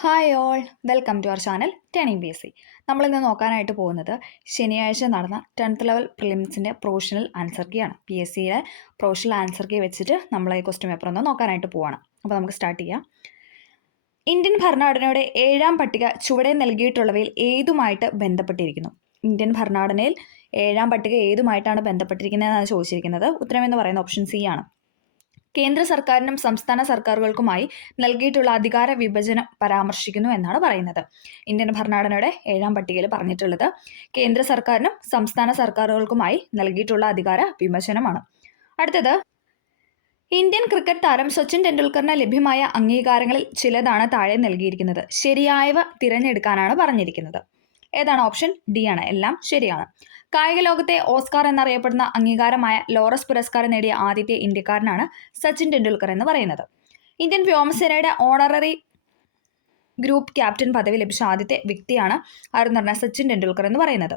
Hi all, welcome to our channel turning B S C. നമ്മളിന്ന് നോക്കാനായിട്ട് പോകുന്നത് ശനിയാഴ്ച നടന്ന 10th ലെവൽ പ്രിലിംസിൻ്റെ പ്രൊവിഷണൽ ആൻസർ കീ ആണ്. പി എസ് സിയുടെ പ്രൊവിഷണൽ ആൻസർ കീ വെച്ചിട്ട് നമ്മൾ ഈ ക്വസ്റ്റ്യൻ പേപ്പർ ഒന്ന് നോക്കാനായിട്ട് പോവാണ്. അപ്പോൾ നമുക്ക് സ്റ്റാർട്ട് ചെയ്യാം. ഇന്ത്യൻ ഭരണഘടനയുടെ 7ാം പട്ടിക ചുവടെ നൽകിയിട്ടുള്ളവയിൽ ഏതുമായിട്ട് ബന്ധപ്പെട്ടിരിക്കുന്നു? ഇന്ത്യൻ ഭരണഘടനയിൽ 7ാം പട്ടിക ഏതുമായിട്ടാണ് ബന്ധപ്പെട്ടിരിക്കുന്നതെന്നാണ് ചോദിച്ചിരിക്കുന്നത്. ഉത്തരമെന്ന് പറയുന്നത് ഓപ്ഷൻ സി ആണ്. കേന്ദ്ര സർക്കാരിനും സംസ്ഥാന സർക്കാരുകൾക്കുമായി നൽകിയിട്ടുള്ള അധികാര വിഭജനം പരാമർശിക്കുന്നു എന്നാണ് പറയുന്നത്. ഇന്ത്യൻ ഭരണഘടനയുടെ 7ാം പട്ടികയിൽ പറഞ്ഞിട്ടുള്ളത് കേന്ദ്ര സർക്കാരിനും സംസ്ഥാന സർക്കാരുകൾക്കുമായി നൽകിയിട്ടുള്ള അധികാര വിഭജനമാണ്. അടുത്തത്, ഇന്ത്യൻ ക്രിക്കറ്റ് താരം സച്ചിൻ ടെണ്ടുൽക്കറിന് ലഭ്യമായ അംഗീകാരങ്ങളിൽ ചിലതാണ് താഴെ നൽകിയിരിക്കുന്നത്. ശരിയായവ തിരഞ്ഞെടുക്കാനാണ് പറഞ്ഞിരിക്കുന്നത്. ഏതാണ്? ഓപ്ഷൻ ഡി ആണ്. എല്ലാം ശരിയാണ്. കായിക ലോകത്തെ ഓസ്കാർ എന്നറിയപ്പെടുന്ന അംഗീകാരമായ ലോറസ് പുരസ്കാരം നേടിയ ആദ്യത്തെ ഇന്ത്യക്കാരനാണ് സച്ചിൻ ടെണ്ടുൽക്കർ എന്ന് പറയുന്നത്. ഇന്ത്യൻ വ്യോമസേനയുടെ ഓണററി ഗ്രൂപ്പ് ക്യാപ്റ്റൻ പദവി ലഭിച്ച ആദ്യത്തെ വ്യക്തിയാണ് ആരെന്ന് പറഞ്ഞാൽ സച്ചിൻ ടെണ്ടുൽക്കർ എന്ന് പറയുന്നത്.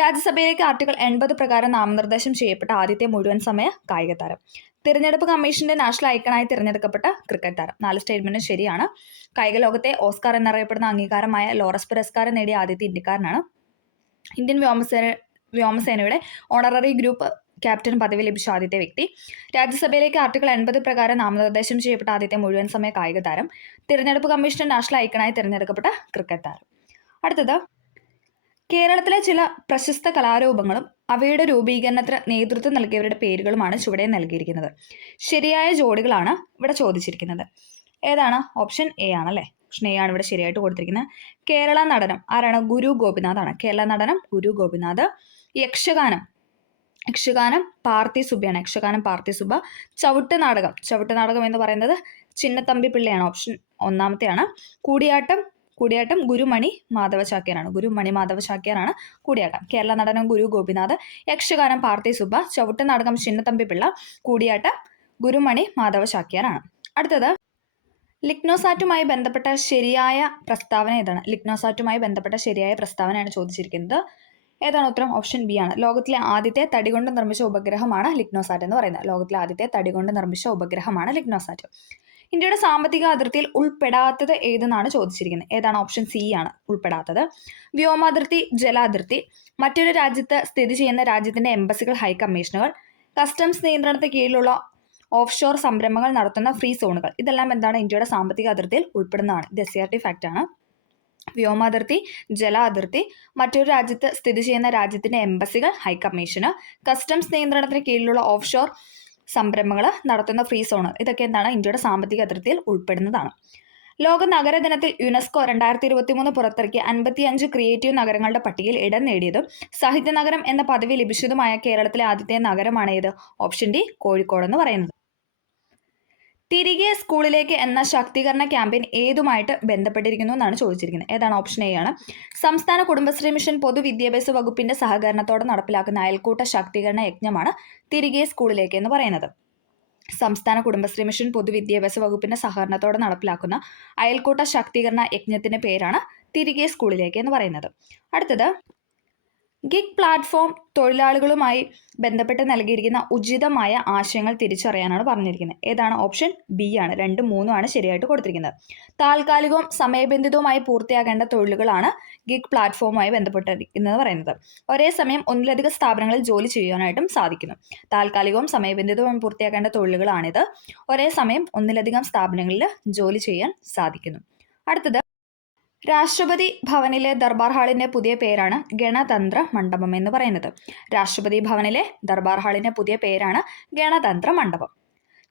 രാജ്യസഭയിലേക്ക് ആർട്ടിക്കിൾ 80 പ്രകാരം നാമനിർദ്ദേശം ചെയ്യപ്പെട്ട ആദ്യത്തെ മുഴുവൻ സമയ കായിക താരം. തിരഞ്ഞെടുപ്പ് കമ്മീഷന്റെ നാഷണൽ ഐക്കണായി തിരഞ്ഞെടുക്കപ്പെട്ട ക്രിക്കറ്റ് താരം. 4 സ്റ്റേറ്റ്മെന്റും ശരിയാണ്. കായിക ലോകത്തെ ഓസ്കാർ എന്നറിയപ്പെടുന്ന അംഗീകാരമായ ലോറസ് പുരസ്കാരം നേടിയ ആദ്യത്തെ ഇന്ത്യക്കാരനാണ്. ഇന്ത്യൻ വ്യോമസേനയുടെ ഓണററി ഗ്രൂപ്പ് ക്യാപ്റ്റൻ പദവി ലഭിച്ച ആദ്യത്തെ വ്യക്തി. രാജ്യസഭയിലേക്ക് ആർട്ടിക്കിൾ 80 പ്രകാരം നാമനിർദ്ദേശം ചെയ്യപ്പെട്ട ആദ്യത്തെ മുഴുവൻ സമയ കായിക താരം. തിരഞ്ഞെടുപ്പ് കമ്മീഷന്റെ നാഷണൽ ഐക്കണായി തിരഞ്ഞെടുക്കപ്പെട്ട ക്രിക്കറ്റ് താരം. അടുത്തത്, കേരളത്തിലെ ചില പ്രശസ്ത കലാരൂപങ്ങളും അവയുടെ രൂപീകരണത്തിന് നേതൃത്വം നൽകിയവരുടെ പേരുകളുമാണ് ചുവടെ നൽകിയിരിക്കുന്നത്. ശരിയായ ജോഡികളാണ് ഇവിടെ ചോദിച്ചിരിക്കുന്നത്. ഏതാണ്? ഓപ്ഷൻ എ ആണല്ലേ. ഓപ്ഷൻ എ ആണ് ഇവിടെ ശരിയായിട്ട് കൊടുത്തിരിക്കുന്നത്. കേരള നടനം ആരാണ്? ഗുരു ഗോപിനാഥ് ആണ്. കേരള നടനം ഗുരു ഗോപിനാഥ്. യക്ഷഗാനം പാർത്തി സുബ്ബയാണ്. യക്ഷഗാനം പാർത്തി സുബ്ബ. ചവിട്ട് നാടകം എന്ന് പറയുന്നത് ചിന്നത്തമ്പി പിള്ളയാണ്. ഓപ്ഷൻ ഒന്നാമത്തെയാണ്. കൂടിയാട്ടം ഗുരുമണി മാധവ ചാക്യാരാണ്. കൂടിയാട്ടം. കേരള നടനം ഗുരു ഗോപിനാഥ്, യക്ഷഗാനം പാർത്തി സുബ്ബ, ചവിട്ട് നാടകം ചിന്നത്തമ്പി പിള്ള, കൂടിയാട്ടം ഗുരുമണി മാധവ ചാക്യാരാണ്. അടുത്തത്, ലിഗ്നോസാറ്റുമായി ബന്ധപ്പെട്ട ശരിയായ പ്രസ്താവന ഏതാണ്? ലിഗ്നോസാറ്റുമായി ബന്ധപ്പെട്ട ശരിയായ പ്രസ്താവനയാണ് ചോദിച്ചിരിക്കുന്നത്. ഏതാണ് ഉത്തരം? ഓപ്ഷൻ ബി ആണ്. ലോകത്തിലെ ആദ്യത്തെ തടി കൊണ്ട് നിർമ്മിച്ച ഉപഗ്രഹമാണ് ലിഗ്നോസാറ്റ് എന്ന് പറയുന്നത്. ലോകത്തിലെ ആദ്യത്തെ തടി കൊണ്ട് നിർമ്മിച്ച ഉപഗ്രഹമാണ് ലിഗ്നോസാറ്റ്. ഇന്ത്യയുടെ സാമ്പത്തിക അതിർത്തിയിൽ ഉൾപ്പെടാത്തത് ഏതെന്നാണ് ചോദിച്ചിരിക്കുന്നത്. ഏതാണ്? ഓപ്ഷൻ സി ആണ് ഉൾപ്പെടാത്തത്. വ്യോമാതിർത്തി, ജലാതിർത്തി, മറ്റൊരു രാജ്യത്ത് സ്ഥിതി ചെയ്യുന്ന രാജ്യത്തിന്റെ എംബസികൾ, ഹൈ കമ്മീഷനുകൾ, കസ്റ്റംസ് നിയന്ത്രണത്തിന് കീഴിലുള്ള ഓഫ് ഷോർ സംരംഭങ്ങൾ നടത്തുന്ന ഫ്രീ സോണുകൾ, ഇതെല്ലാം എന്താണ്? ഇന്ത്യയുടെ സാമ്പത്തിക അതിർത്തിയിൽ ഉൾപ്പെടുന്നതാണ്. ഇത് SCRT ഫാക്റ്റ് ആണ്. വ്യോമാതിർത്തി, ജലാതിർത്തി, മറ്റൊരു രാജ്യത്ത് സ്ഥിതി ചെയ്യുന്ന രാജ്യത്തിന്റെ എംബസികൾ, ഹൈ കമ്മീഷന്, കസ്റ്റംസ് നിയന്ത്രണത്തിന് കീഴിലുള്ള ഓഫ് ഷോർ സംരംഭങ്ങൾ നടത്തുന്ന ഫ്രീ സോണുകൾ, ഇതൊക്കെ എന്താണ്? ഇന്ത്യയുടെ സാമ്പത്തിക അതിർത്തിയിൽ ഉൾപ്പെടുന്നതാണ്. ലോക നഗര ദിനത്തിൽ യുനെസ്കോ 2023 പുറത്തിറക്കിയ 55 ക്രിയേറ്റീവ് നഗരങ്ങളുടെ പട്ടികയിൽ ഇടം നേടിയതും സാഹിത്യ നഗരം എന്ന പദവി ലഭിച്ചതുമായ കേരളത്തിലെ ആദ്യത്തെ നഗരമാണ് ഏത്? ഓപ്ഷൻ ഡി, കോഴിക്കോട് എന്ന് പറയുന്നത്. തിരികെ സ്കൂളിലേക്ക് എന്ന ശാക്തീകരണ ക്യാമ്പയിൻ ഏതുമായിട്ട് ബന്ധപ്പെട്ടിരിക്കുന്നു എന്നാണ് ചോദിച്ചിരിക്കുന്നത്. ഏതാണ്? ഓപ്ഷൻ എ ആണ്. സംസ്ഥാന കുടുംബശ്രീ മിഷൻ പൊതുവിദ്യാഭ്യാസ വകുപ്പിന്റെ സഹകരണത്തോടെ നടപ്പിലാക്കുന്ന അയൽക്കൂട്ട ശാക്തീകരണ യജ്ഞമാണ് തിരികെ സ്കൂളിലേക്ക് എന്ന് പറയുന്നത്. സംസ്ഥാന കുടുംബശ്രീ മിഷൻ പൊതുവിദ്യാഭ്യാസ വകുപ്പിന്റെ സഹകരണത്തോടെ നടപ്പിലാക്കുന്ന അയൽക്കൂട്ട ശാക്തീകരണ യജ്ഞത്തിന്റെ പേരാണ് തിരികെ സ്കൂളിലേക്ക് എന്ന് പറയുന്നത്. അടുത്തത്, ഗിഗ് പ്ലാറ്റ്ഫോം തൊഴിലാളികളുമായി ബന്ധപ്പെട്ട് നൽകിയിരിക്കുന്ന ഉചിതമായ ആശയങ്ങൾ തിരിച്ചറിയാനാണ് പറഞ്ഞിരിക്കുന്നത്. ഏതാണ്? ഓപ്ഷൻ ബി ആണ്. 2, 3 ആണ് ശരിയായിട്ട് കൊടുത്തിരിക്കുന്നത്. താൽക്കാലികവും സമയബന്ധിതവുമായി പൂർത്തിയാക്കേണ്ട തൊഴിലുകളാണ് ഗിഗ് പ്ലാറ്റ്ഫോമുമായി ബന്ധപ്പെട്ടിരിക്കുന്നത് പറയുന്നത്. ഒരേ സമയം ഒന്നിലധികം സ്ഥാപനങ്ങളിൽ ജോലി ചെയ്യാനായിട്ടും സാധിക്കുന്നു. താൽക്കാലികവും സമയബന്ധിതവും പൂർത്തിയാക്കേണ്ട തൊഴിലുകളാണിത്. ഒരേ സമയം ഒന്നിലധികം സ്ഥാപനങ്ങളിൽ ജോലി ചെയ്യാൻ സാധിക്കുന്നു. അടുത്തത്, രാഷ്ട്രപതി ഭവനിലെ ദർബാർ ഹാളിന്റെ പുതിയ പേരാണ് ഗണതന്ത്ര മണ്ഡപം എന്ന് പറയുന്നത്. രാഷ്ട്രപതി ഭവനിലെ ദർബാർ ഹാളിന്റെ പുതിയ പേരാണ് ഗണതന്ത്ര മണ്ഡപം.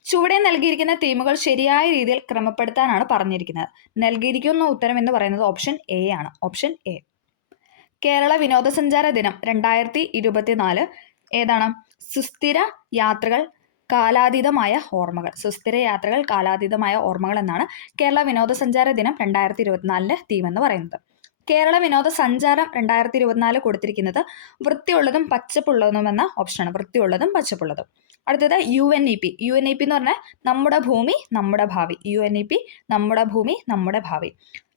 ചുവടെ നൽകിയിരിക്കുന്ന തീമുകൾ ശരിയായ രീതിയിൽ ക്രമപ്പെടുത്താനാണ് പറഞ്ഞിരിക്കുന്നത്. നൽകിയിരിക്കുന്ന ഉത്തരം എന്ന് പറയുന്നത് ഓപ്ഷൻ എ ആണ്. Option A. കേരള വിനോദസഞ്ചാര ദിനം 2024 ഏതാണ്? സുസ്ഥിര യാത്രകൾ കാലാതീതമായ ഓർമ്മകൾ. സുസ്ഥിര യാത്രകൾ കാലാതീതമായ ഓർമ്മകൾ എന്നാണ് കേരള വിനോദസഞ്ചാര ദിനം 2024 തീം എന്ന് പറയുന്നത്. കേരള വിനോദസഞ്ചാരം 2024 കൊടുത്തിരിക്കുന്നത് വൃത്തിയുള്ളതും പച്ചപ്പുള്ളതും എന്ന ഓപ്ഷനാണ്. വൃത്തിയുള്ളതും പച്ചപ്പുള്ളതും. അടുത്തത്, UNEP. UNEP എന്ന് പറഞ്ഞാൽ നമ്മുടെ ഭൂമി നമ്മുടെ ഭാവി. UNEP നമ്മുടെ ഭൂമി നമ്മുടെ ഭാവി.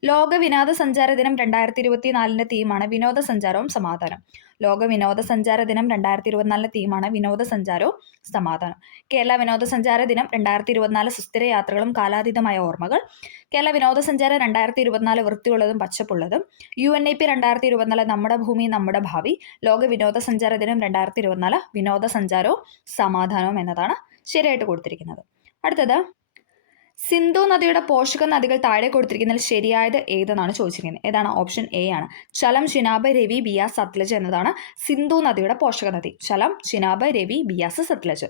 ലോക വിനോദസഞ്ചാര ദിനം 2024 തീമാണ് വിനോദസഞ്ചാരവും സമാധാനം. ലോക വിനോദസഞ്ചാര ദിനം 2024 തീമാണ് വിനോദസഞ്ചാരവും സമാധാനം. കേരള വിനോദസഞ്ചാര ദിനം 2024 സുസ്ഥിര യാത്രകളും കാലാതീതമായ ഓർമ്മകൾ. കേരള വിനോദസഞ്ചാരം 2024 വൃത്തിയുള്ളതും പച്ചപ്പുള്ളതും. UNEP 2024 നമ്മുടെ ഭൂമി നമ്മുടെ ഭാവി. ലോക വിനോദസഞ്ചാര ദിനം 2024 വിനോദസഞ്ചാരവും സമാധാനവും എന്നതാണ് ശരിയായിട്ട് കൊടുത്തിരിക്കുന്നത്. അടുത്തത്, സിന്ധു നദിയുടെ പോഷക നദികൾ താഴെ കൊടുത്തിരിക്കുന്നതിൽ ശരിയായത് ഏതെന്നാണ് ചോദിച്ചിരിക്കുന്നത്. ഏതാണ്? ഓപ്ഷൻ എ ആണ്. ചലം, ചിനാബ്, രവി, ബിയാസ്, സത്ലജ് എന്നതാണ് സിന്ധു നദിയുടെ പോഷക നദി. ചലം, ചിനാബ്, രവി, ബിയാസ്, സത്ലജ്.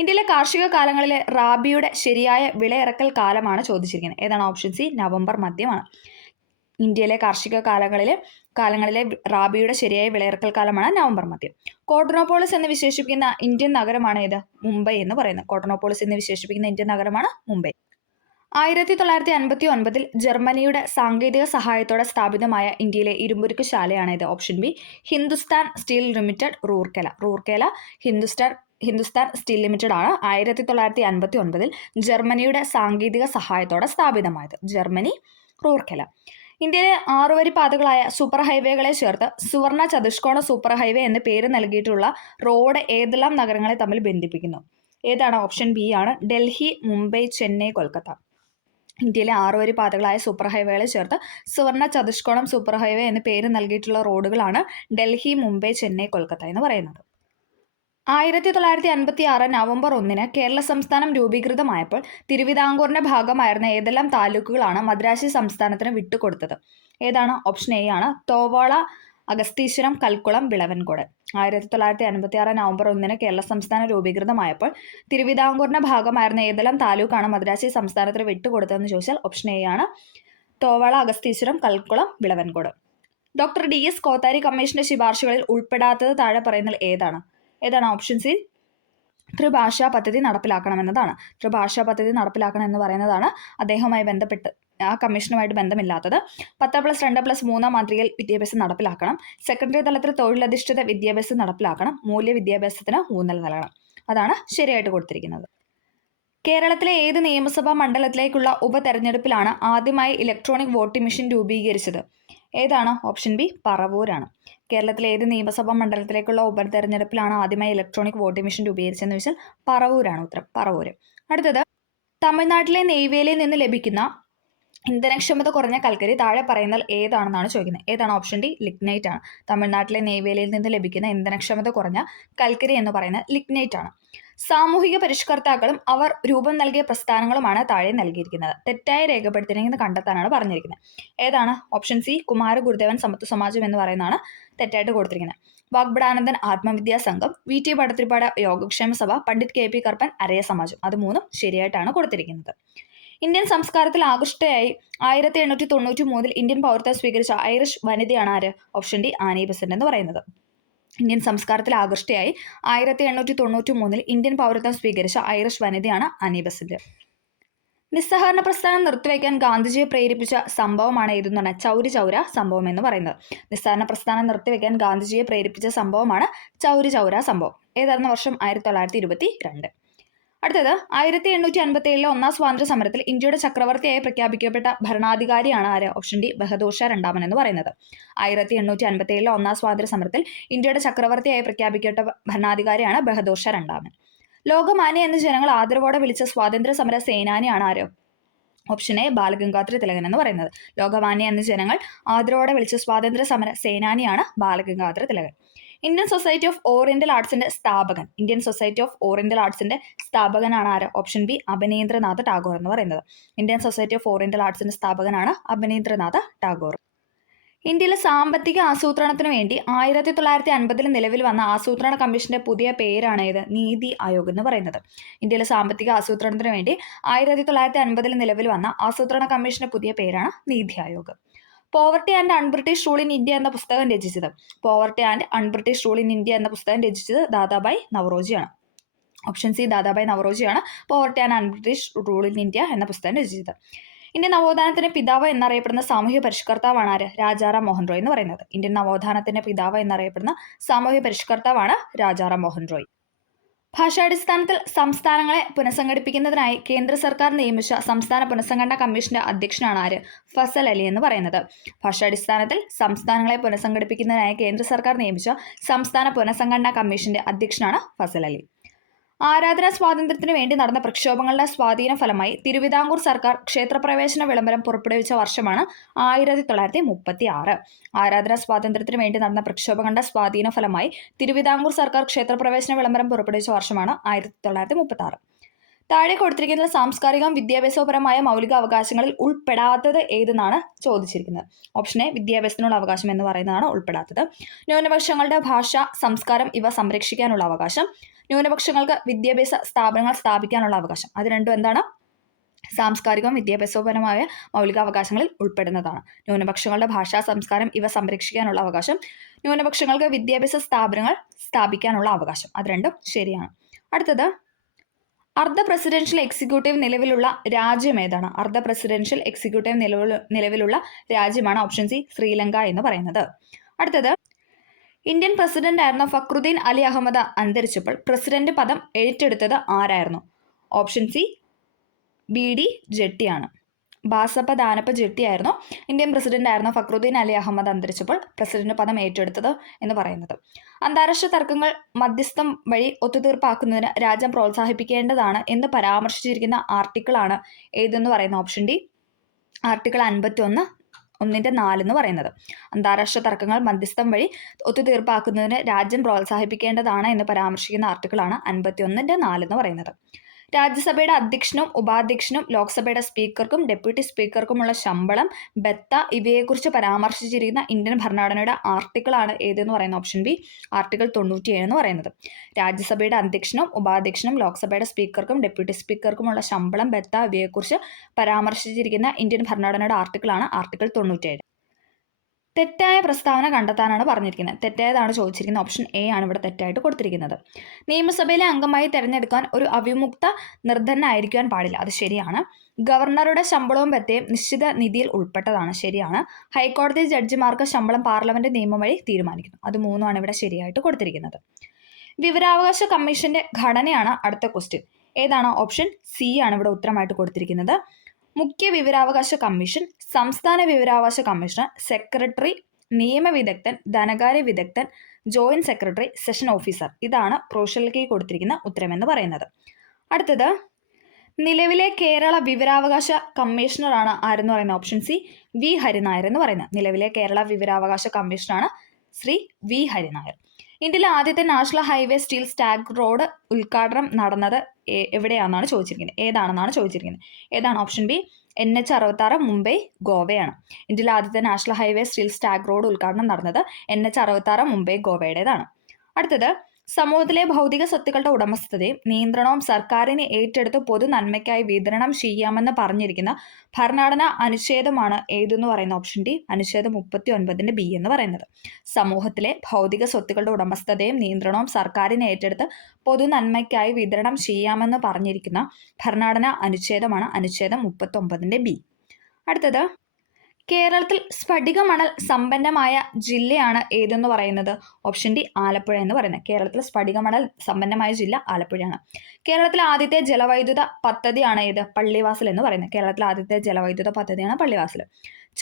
ഇന്ത്യയിലെ കാർഷിക കാലങ്ങളിലെ റാബിയുടെ ശരിയായ വിളയിറക്കൽ കാലമാണ് ചോദിച്ചിരിക്കുന്നത്. ഏതാണ്? ഓപ്ഷൻ സി, നവംബർ മധ്യമാണ്. ഇന്ത്യയിലെ കാർഷിക കാലങ്ങളിലെ റാബിയുടെ ശരിയായ വിളയിറക്കൽ കാലമാണ് നവംബർ മധ്യം. കോട്ടോണോപോളിസ് എന്ന് വിശേഷിപ്പിക്കുന്ന ഇന്ത്യൻ നഗരമാണ് ഏത്? മുംബൈ എന്ന് പറയുന്നത്. കോട്ടോണോപോളിസ് എന്ന് വിശേഷിപ്പിക്കുന്ന ഇന്ത്യൻ നഗരമാണ് മുംബൈ. 1959 ജർമ്മനിയുടെ സാങ്കേതിക സഹായത്തോടെ സ്ഥാപിതമായ ഇന്ത്യയിലെ ഇരുമ്പുരുക്ക് ശാലയാണ് ഇത്. Option B, Hindustan steel limited, Rourkela Hindustan steel limited ആണ് 1959 ജർമ്മനിയുടെ സാങ്കേതിക സഹായത്തോടെ സ്ഥാപിതമായത്. ജർമ്മനി, റൂർക്കേല. ഇന്ത്യയിലെ 6 വരി പാതകളായ സൂപ്പർ ഹൈവേകളെ ചേർത്ത് സുവർണ ചതുഷ്കോണ സൂപ്പർ ഹൈവേ എന്ന് പേര് നൽകിയിട്ടുള്ള റോഡ് ഏതെല്ലാം നഗരങ്ങളെ തമ്മിൽ ബന്ധിപ്പിക്കുന്നു? ഏതാണ്? ഓപ്ഷൻ ബി ആണ്, ഡൽഹി, മുംബൈ, ചെന്നൈ, കൊൽക്കത്ത. ഇന്ത്യയിലെ 6 വരി പാതകളായ സൂപ്പർ ഹൈവേകളെ ചേർത്ത് സുവർണ ചതുഷ്കോണം സൂപ്പർ ഹൈവേ എന്ന് പേര് നൽകിയിട്ടുള്ള റോഡുകളാണ് ഡൽഹി, മുംബൈ, ചെന്നൈ, കൊൽക്കത്ത എന്ന് പറയുന്നത്. 1956 നവംബർ 1 കേരള സംസ്ഥാനം രൂപീകൃതമായപ്പോൾ തിരുവിതാംകൂറിന്റെ ഭാഗമായിരുന്ന ഏതെല്ലാം താലൂക്കുകളാണ് മദ്രാശി സംസ്ഥാനത്തിന് വിട്ടുകൊടുത്തത്? ഏതാണ്? ഓപ്ഷൻ എ ആണ്, തോവാള, അഗസ്തീശ്വരം, കൽക്കുളം, വിളവൻകോട്. 1956 നവംബർ 1 കേരള സംസ്ഥാനം രൂപീകൃതമായപ്പോൾ തിരുവിതാംകൂറിന്റെ ഭാഗമായിരുന്ന ഏതെല്ലാം താലൂക്കാണ് മദ്രാശി സംസ്ഥാനത്തിന് വിട്ടുകൊടുത്തതെന്ന് ചോദിച്ചാൽ ഓപ്ഷൻ എ ആണ്, തോവാള, അഗസ്തീശ്വരം, കൽക്കുളം, വിളവൻകോട്. ഡോക്ടർ DS കോത്താരി കമ്മീഷന്റെ ശുപാർശകളിൽ ഉൾപ്പെടാത്തത് താഴെ പറയുന്നതിൽ ഏതാണ്? ഓപ്ഷൻ സി, ത്രിഭാഷാ പദ്ധതി നടപ്പിലാക്കണമെന്നതാണ്. ത്രിഭാഷാ പദ്ധതി നടപ്പിലാക്കണം എന്ന് പറയുന്നതാണ് അദ്ദേഹവുമായി ബന്ധപ്പെട്ട് ആ കമ്മീഷനുമായിട്ട് ബന്ധമില്ലാത്തത്. 10+2+3 മാതൃകയിൽ വിദ്യാഭ്യാസം നടപ്പിലാക്കണം. സെക്കൻഡറി തലത്തിൽ തൊഴിലധിഷ്ഠിത വിദ്യാഭ്യാസം നടപ്പിലാക്കണം. മൂല്യ വിദ്യാഭ്യാസത്തിന് ഊന്നൽ നൽകണം. അതാണ് ശരിയായിട്ട് കൊടുത്തിരിക്കുന്നത്. കേരളത്തിലെ ഏത് നിയമസഭാ മണ്ഡലത്തിലേക്കുള്ള ഉപതെരഞ്ഞെടുപ്പിലാണ് ആദ്യമായി ഇലക്ട്രോണിക് വോട്ടിംഗ് മെഷീൻ രൂപീകരിച്ചത്? ഏതാണ്? ഓപ്ഷൻ ബി, പറവൂരാണ്. കേരളത്തിലെ ഏത് നിയമസഭാ മണ്ഡലത്തിലേക്കുള്ള ഉപതെരഞ്ഞെടുപ്പിലാണ് ആദ്യമായി ഇലക്ട്രോണിക് വോട്ടിംഗ് മെഷീൻ രൂപീകരിച്ചതെന്ന് വെച്ചാൽ പറവൂരാണ് ഉത്തരം. പറവൂര്. അടുത്തത്, തമിഴ്നാട്ടിലെ നെയ്വേലിയിൽ നിന്ന് ലഭിക്കുന്ന ഇന്ധനക്ഷമത കുറഞ്ഞ കൽക്കരി താഴെ പറയുന്നതിൽ ഏതാണെന്നാണ് ചോദിക്കുന്നത്. ഏതാണ്? ഓപ്ഷൻ ഡി, ലിഗ്നൈറ്റ് ആണ്. തമിഴ്നാട്ടിലെ നെയ്വേലിയിൽ നിന്ന് ലഭിക്കുന്ന ഇന്ധനക്ഷമത കുറഞ്ഞ കൽക്കരി എന്ന് പറയുന്നത് ലിഗ്നൈറ്റ് ആണ്. സാമൂഹിക പരിഷ്കർത്താക്കളും അവർ രൂപം നൽകിയ പ്രസ്ഥാനങ്ങളുമാണ് താഴെ നൽകിയിരിക്കുന്നത്. തെറ്റായി രേഖപ്പെടുത്തിയിരിക്കുന്നത് കണ്ടെത്താനാണ് പറഞ്ഞിരിക്കുന്നത്. ഏതാണ്? ഓപ്ഷൻ സി, കുമാരഗുരുദേവൻ സമത്വ സമാജം എന്ന് പറയുന്നതാണ് തെറ്റായിട്ട് കൊടുത്തിരിക്കുന്നത്. വാഗ്ബടാനന്ദൻ ആത്മവിദ്യാ സംഘം, VT ഭട്ടതിരിപ്പാട് യോഗക്ഷേമ സഭ, പണ്ഡിറ്റ് KP കർപ്പൻ അരയ സമാജം. അത് മൂന്നും ശരിയായിട്ടാണ് കൊടുത്തിരിക്കുന്നത്. ഇന്ത്യൻ സംസ്കാരത്തിൽ ആകൃഷ്ടയായി 1893 ഇന്ത്യൻ പൗരത്വം സ്വീകരിച്ച ഐറിഷ് വനിതയാണ് ആര്? ഓപ്ഷൻ ഡി, ആനി ബെസന്റ് എന്ന് പറയുന്നത്. ഇന്ത്യൻ സംസ്കാരത്തിൽ ആകൃഷ്ടയായി 1893 ഇന്ത്യൻ പൗരത്വം സ്വീകരിച്ച ഐറിഷ് വനിതയാണ് ആനി ബെസന്റ്. നിസ്സഹകരണ പ്രസ്ഥാനം നിർത്തിവെക്കാൻ ഗാന്ധിജിയെ പ്രേരിപ്പിച്ച സംഭവമാണ് ഏതെന്ന് പറഞ്ഞാൽ ചൗരി ചൗര സംഭവം എന്ന് പറയുന്നത്. നിസ്സഹകരണ പ്രസ്ഥാനം നിർത്തിവെക്കാൻ ഗാന്ധിജിയെ പ്രേരിപ്പിച്ച സംഭവമാണ് ചൗരി ചൗര സംഭവം. ഏതായിരുന്ന വർഷം? 1922. അടുത്തത്, 1857 ഒന്നാം സ്വാതന്ത്ര്യ സമരത്തിൽ ഇന്ത്യയുടെ ചക്രവർത്തിയായി പ്രഖ്യാപിക്കപ്പെട്ട ഭരണാധികാരിയാണ് ആര്? ഓപ്ഷൻ ഡി, ബഹദൂർ ഷാ രണ്ടാമൻ എന്ന് പറയുന്നത്. 1857 ഒന്നാം സ്വാതന്ത്ര്യ സമരത്തിൽ ഇന്ത്യയുടെ ചക്രവർത്തിയായി പ്രഖ്യാപിക്കപ്പെട്ട ഭരണാധികാരിയാണ് ബഹദൂർ ഷാ രണ്ടാമൻ. ലോകമാന്യ എന്ന് ജനങ്ങൾ ആദരവോടെ വിളിച്ച സ്വാതന്ത്ര്യ സമര സേനാനിയാണ് ആര്? ഓപ്ഷൻ എ, ബാലഗംഗാധര തിലകൻ എന്ന് പറയുന്നത്. ലോകമാന്യ എന്ന് ജനങ്ങൾ ആദരവോടെ വിളിച്ച സ്വാതന്ത്ര്യ സമര സേനാനിയാണ് Balagangadhara Thilakan. Indian society of oriental ആർട്സിന്റെ സ്ഥാപകനാണ് ആര്? ഓപ്ഷൻ ബി, അഭിനേന്ദ്രനാഥ ടാഗോർ എന്ന് പറയുന്നത്. ഇന്ത്യൻ സൊസൈറ്റി ഓഫ് ഓറിയന്റൽ ആർട്സിന്റെ സ്ഥാപകനാണ് അഭിനേന്ദ്രനാഥ ടാഗോർ. ഇന്ത്യയിലെ സാമ്പത്തിക ആസൂത്രണത്തിന് വേണ്ടി 1950 നിലവിൽ വന്ന ആസൂത്രണ കമ്മീഷന്റെ പുതിയ പേരാണ് ഏത്? നീതി ആയോഗ് എന്ന് പറയുന്നത്. ഇന്ത്യയിലെ സാമ്പത്തിക ആസൂത്രണത്തിന് വേണ്ടി 1950 നിലവിൽ വന്ന ആസൂത്രണ കമ്മീഷന്റെ പുതിയ പേരാണ് NITI Aayog. Poverty and unbritish rule in India എന്ന പുസ്തകം രചിച്ചത്? Poverty and unbritish rule in India എന്ന പുസ്തകം രചിച്ചത് ദാദാബായ് നവറോജിയാണ്. ഓപ്ഷൻ സി, ദാദാബായ് നവറോജിയാണ് poverty and unbritish rule in India എന്ന പുസ്തകം രചിച്ചത്. ഇന്ത്യൻ നവോത്ഥാനത്തിന്റെ പിതാവ് എന്നറിയപ്പെടുന്ന സാമൂഹ്യ പരിഷ്കർത്താവാണ് ആര്? രാജാറാം മോഹൻ റോയ് എന്ന് പറയുന്നത്. ഇന്ത്യൻ നവോത്ഥാനത്തിന്റെ പിതാവ് എന്നറിയപ്പെടുന്ന സാമൂഹ്യ പരിഷ്കർത്താവാണ് രാജാറാം മോഹൻ റോയ്. ഭാഷാടിസ്ഥാനത്തിൽ സംസ്ഥാനങ്ങളെ പുനഃസംഘടിപ്പിക്കുന്നതിനായി കേന്ദ്ര സർക്കാർ നിയമിച്ച സംസ്ഥാന പുനഃസംഘടനാ കമ്മീഷന്റെ അധ്യക്ഷനാണ് ആര്? ഫസൽ അലി എന്ന് പറയുന്നത്. ഭാഷാടിസ്ഥാനത്തിൽ സംസ്ഥാനങ്ങളെ പുനഃസംഘടിപ്പിക്കുന്നതിനായി കേന്ദ്ര സർക്കാർ നിയമിച്ച സംസ്ഥാന പുനഃസംഘടനാ കമ്മീഷന്റെ അധ്യക്ഷനാണ് ഫസൽ അലി. ആരാധനാ സ്വാതന്ത്ര്യത്തിനു വേണ്ടി നടന്ന പ്രക്ഷോഭങ്ങളുടെ സ്വാധീന ഫലമായി തിരുവിതാംകൂർ സർക്കാർ ക്ഷേത്രപ്രവേശന വിളംബരം പുറപ്പെടുവിച്ച വർഷമാണ് 1936. ആരാധനാ സ്വാതന്ത്ര്യത്തിനു വേണ്ടി നടന്ന പ്രക്ഷോഭങ്ങളുടെ സ്വാധീന ഫലമായി തിരുവിതാംകൂർ സർക്കാർ ക്ഷേത്രപ്രവേശന വിളംബരം പുറപ്പെടുവിച്ച വർഷമാണ് 1936. താഴെ കൊടുത്തിരിക്കുന്ന സാംസ്കാരികവും വിദ്യാഭ്യാസപരമായ മൗലിക അവകാശങ്ങളിൽ ഉൾപ്പെടാത്തത് ഏതെന്നാണ് ചോദിച്ചിരിക്കുന്നത്. ഓപ്ഷൻ എ വിദ്യാഭ്യാസത്തിനുള്ള അവകാശം എന്ന് പറയുന്നതാണ് ഉൾപ്പെടാത്തത്. ന്യൂനപക്ഷങ്ങളുടെ ഭാഷ, സംസ്കാരം ഇവ സംരക്ഷിക്കാനുള്ള അവകാശം. ന്യൂനപക്ഷങ്ങൾക്ക് വിദ്യാഭ്യാസ സ്ഥാപനങ്ങൾ സ്ഥാപിക്കാനുള്ള അവകാശം. അത് രണ്ടും എന്താണ്? സാംസ്കാരികവും വിദ്യാഭ്യാസപരമായ മൗലികാവകാശങ്ങളിൽ ഉൾപ്പെടുന്നതാണ്. ന്യൂനപക്ഷങ്ങളുടെ ഭാഷാ, സംസ്കാരം ഇവ സംരക്ഷിക്കാനുള്ള അവകാശം, ന്യൂനപക്ഷങ്ങൾക്ക് വിദ്യാഭ്യാസ സ്ഥാപനങ്ങൾ സ്ഥാപിക്കാനുള്ള അവകാശം. അത് രണ്ടും ശരിയാണ്. അടുത്തത്, അർദ്ധ പ്രസിഡൻഷ്യൽ എക്സിക്യൂട്ടീവ് നിലവിലുള്ള രാജ്യം ഏതാണ്? അർദ്ധ പ്രസിഡൻഷ്യൽ എക്സിക്യൂട്ടീവ് നിലവിലുള്ള രാജ്യമാണ് ഓപ്ഷൻ സി ശ്രീലങ്ക എന്ന് പറയുന്നത്. അടുത്തത്, ഇന്ത്യൻ പ്രസിഡന്റ് ആയിരുന്ന ഫക്രുദ്ദീൻ അലി അഹമ്മദ് അന്തരിച്ചപ്പോൾ പ്രസിഡന്റ് പദം ഏറ്റെടുത്തത് ആരായിരുന്നു? ഓപ്ഷൻ സി BD ജെട്ടിയാണ്. ബാസപ്പ ദാനപ്പ ജെട്ടിയായിരുന്നു ഇന്ത്യൻ പ്രസിഡന്റ് ആയിരുന്ന ഫക്രുദ്ദീൻ അലി അഹമ്മദ് അന്തരിച്ചപ്പോൾ പ്രസിഡന്റ് പദം ഏറ്റെടുത്തത് എന്ന് പറയുന്നത്. അന്താരാഷ്ട്ര തർക്കങ്ങൾ മധ്യസ്ഥം വഴി ഒത്തുതീർപ്പാക്കുന്നതിന് രാജ്യം പ്രോത്സാഹിപ്പിക്കേണ്ടതാണ് എന്ന് പരാമർശിച്ചിരിക്കുന്ന ആർട്ടിക്കിളാണ് ഏതെന്ന് പറയുന്ന ഓപ്ഷൻ ഡി ആർട്ടിക്കിൾ 51(1)(4) എന്ന് പറയുന്നത്. അന്താരാഷ്ട്ര തർക്കങ്ങൾ മധ്യസ്ഥം വഴി ഒത്തുതീർപ്പാക്കുന്നതിന് രാജ്യം പ്രോത്സാഹിപ്പിക്കേണ്ടതാണ് എന്ന് പരാമർശിക്കുന്ന ആർട്ടിക്കിളാണ് 51(4) എന്ന് പറയുന്നത്. രാജ്യസഭയുടെ അധ്യക്ഷനും ഉപാധ്യക്ഷനും ലോക്സഭയുടെ സ്പീക്കർക്കും ഡെപ്യൂട്ടി സ്പീക്കർക്കുമുള്ള ശമ്പളം, ബത്ത ഇവയെക്കുറിച്ച് പരാമർശിച്ചിരിക്കുന്ന ഇന്ത്യൻ ഭരണഘടനയുടെ ആർട്ടിക്കിളാണ് ഏതെന്ന് പറയുന്ന ഓപ്ഷൻ ബി ആർട്ടിക്കിൾ 97 എന്ന് പറയുന്നത്. രാജ്യസഭയുടെ അധ്യക്ഷനും ഉപാധ്യക്ഷനും ലോക്സഭയുടെ സ്പീക്കർക്കും ഡെപ്യൂട്ടി സ്പീക്കർക്കുമുള്ള ശമ്പളം, ബത്ത ഇവയെക്കുറിച്ച് പരാമർശിച്ചിരിക്കുന്ന ഇന്ത്യൻ ഭരണഘടനയുടെ ആർട്ടിക്കിളാണ് ആർട്ടിക്കിൾ 97. തെറ്റായ പ്രസ്താവന കണ്ടെത്താനാണ് പറഞ്ഞിരിക്കുന്നത്. തെറ്റായതാണ് ചോദിച്ചിരിക്കുന്നത്. ഓപ്ഷൻ എ ആണ് ഇവിടെ തെറ്റായിട്ട് കൊടുത്തിരിക്കുന്നത്. നിയമസഭയിലെ അംഗമായി തിരഞ്ഞെടുക്കാൻ ഒരു അവിമുക്ത നിർധനായിരിക്കാൻ പാടില്ല. അത് ശരിയാണ്. ഗവർണറുടെ ശമ്പളവും ബത്തയും നിശ്ചിത നിധിയിൽ ഉൾപ്പെട്ടതാണ്. ശരിയാണ്. ഹൈക്കോടതി ജഡ്ജിമാർക്ക് ശമ്പളം പാർലമെന്റ് നിയമം വഴി തീരുമാനിക്കുന്നു. അത് 3 ഇവിടെ ശരിയായിട്ട് കൊടുത്തിരിക്കുന്നത്. വിവരാവകാശ കമ്മീഷന്റെ ഘടനയാണ് അടുത്ത ക്വസ്റ്റ്യൻ. ഏതാണ്? ഓപ്ഷൻ സി ആണ് ഇവിടെ ഉത്തരമായിട്ട് കൊടുത്തിരിക്കുന്നത്. മുഖ്യ വിവരാവകാശ കമ്മീഷൻ, സംസ്ഥാന വിവരാവകാശ കമ്മീഷണർ, സെക്രട്ടറി, നിയമവിദഗ്ധൻ, ധനകാര്യ വിദഗ്ധൻ, ജോയിന്റ് സെക്രട്ടറി, സെഷൻ ഓഫീസർ. ഇതാണ് പ്രൊവിഷണൽ കൊടുത്തിരിക്കുന്ന ഉത്തരമെന്ന് പറയുന്നത്. അടുത്തത്, നിലവിലെ കേരള വിവരാവകാശ കമ്മീഷണറാണ് ആരെന്ന് പറയുന്നത്? ഓപ്ഷൻ സി വി ഹരിനായർ എന്ന് പറയുന്നത്. നിലവിലെ കേരള വിവരാവകാശ കമ്മീഷണറാണ് ശ്രീ വി ഹരിനായർ. ഇന്ത്യയിലെ ആദ്യത്തെ national highway steel slag road ഉദ്ഘാടനം നടന്നത് എവിടെയാണെന്നാണ് ചോദിച്ചിരിക്കുന്നത്. ഏതാണെന്നാണ് ചോദിച്ചിരിക്കുന്നത്. ഏതാണ്? ഓപ്ഷൻ ബി NH 66 മുംബൈ ഗോവയാണ്. ഇന്ത്യയിലെ ആദ്യത്തെ national highway steel slag road ഉദ്ഘാടനം നടന്നത് NH 66 മുംബൈ ഗോവയുടേതാണ്. അടുത്തത്, സമൂഹത്തിലെ ഭൗതിക സ്വത്തുക്കളുടെ ഉടമസ്ഥതയും നിയന്ത്രണവും സർക്കാരിനെ ഏറ്റെടുത്ത് പൊതു നന്മയ്ക്കായി വിതരണം ചെയ്യാമെന്ന് പറഞ്ഞിരിക്കുന്ന ഭരണഘടനാ അനുച്ഛേദമാണ് ഏതെന്ന് പറയുന്ന ഓപ്ഷൻ ഡി അനുച്ഛേദം 39 ബി എന്ന് പറയുന്നത്. സമൂഹത്തിലെ ഭൗതിക സ്വത്തുക്കളുടെ ഉടമസ്ഥതയും നിയന്ത്രണവും സർക്കാരിനെ ഏറ്റെടുത്ത് പൊതു നന്മയ്ക്കായി വിതരണം ചെയ്യാമെന്ന് പറഞ്ഞിരിക്കുന്ന ഭരണഘടനാ അനുച്ഛേദമാണ് അനുച്ഛേദം 39 ബി. അടുത്തത്, കേരളത്തിൽ സ്ഫടിക മണൽ സമ്പന്നമായ ജില്ലയാണ് ഏതെന്ന് പറയുന്നത്? ഓപ്ഷൻ ഡി ആലപ്പുഴ എന്ന് പറയുന്നത്. കേരളത്തിൽ സ്ഫടിക മണൽ സമ്പന്നമായ ജില്ല ആലപ്പുഴയാണ്. കേരളത്തിലെ ആദ്യത്തെ ജലവൈദ്യുത പദ്ധതിയാണ് ഏത്? പള്ളിവാസൽ എന്ന് പറയുന്നത്. കേരളത്തിലെ ആദ്യത്തെ ജലവൈദ്യുത പദ്ധതിയാണ് പള്ളിവാസൽ.